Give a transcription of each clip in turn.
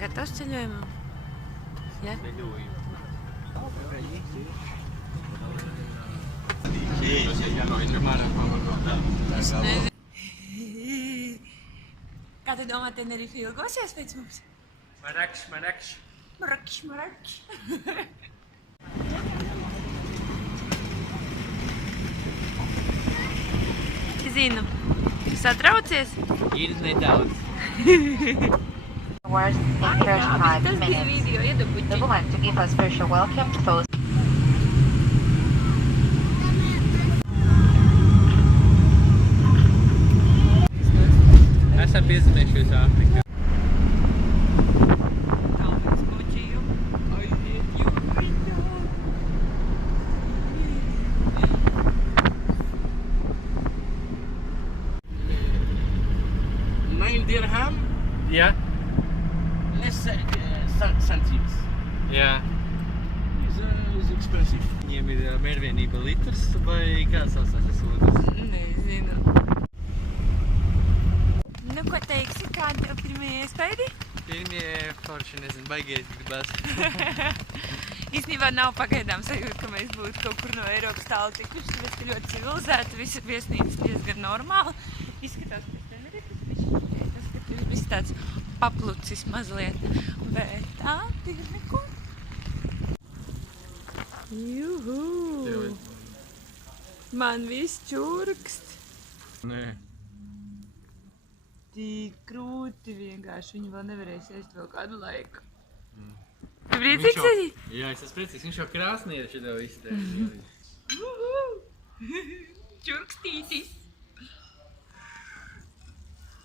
Gatavs ceļojumam? Ja? Es nezinu. Kā tu domā, Tenerife ilgosies pēc mums? Marakš. Marakš. Zinu, tu satraucies? Ir nedaudz. Worst English 5 minutes. They would like to give us special welcome to those. Esam piezīmējušies Āfrikā. Tālēc kočiju. Aiziet jūriņā. 9 dirham, Ja? less centimes. Jā. Is expensive. Viņiem ir mērvienība litrs vai kā saucās tas ūdens? Nezinu. Nu, ko teiksi, kādi tev pirmie iespaidi? Pirmie forši, nezinu, baigies gribas. Īstenībā nav pagaidām sajūta, ka mēs būtu kaut kur no Eiropas tālu tikuši, tāpēc, ka ļoti civilizēta, visa viesnīca diezgan normāla. Izskatās pēc Tenerifes, tas, ka tur viss tāds paplucis mazliet, bet tā ir neko. Juhu! Man viss čurkst. Nē. Tik krūti vienkārši, viņi vēl nevarēs ēst vēl kādu laiku. Tu priecīgs esi? Jā, es esmu priecīgs, viņš jau krāsnī ir šito izteikt. Čurkstītis!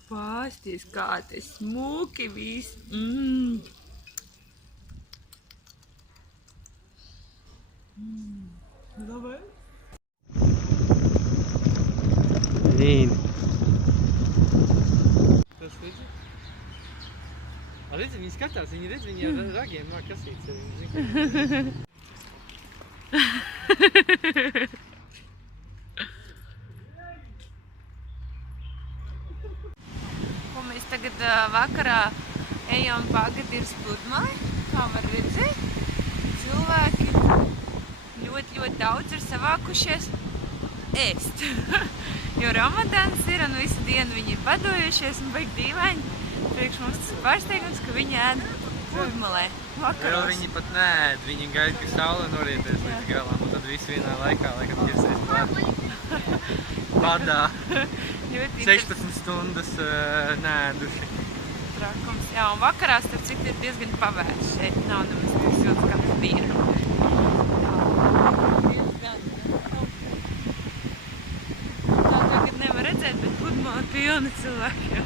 Pāsties, kā te smuki viss. Labai? Līni. Tas redzi? Redzi, viņi skatās, viņi redz, viņi ar ragiem nāk kasīt sevi. Ko mēs tagad vakarā ejam Agadir's pludmalei, kā var redzēt. Cilvēki ļoti daudz ir savākušies ēst. Jo Ramadāns ir un visu dienu viņi ir badojušies un baigi dīvaini. Priekš mums tas ir pārsteigums, ka viņi ēd pludmalē Vēl vakaros. viņi pat neēd, viņi gaida, ka saule norieties līdz galam, un tad visi vienā laikā, laikam, ķersies badā. 16 stundas neēduši. Trakums. Jā, un vakarā, starp citu, ir diezgan pavērts šeit. Nav nemaz tik silts, kā tas bija. Tā tagad nevar redzēt, bet pludmale pilna cilvēkiem.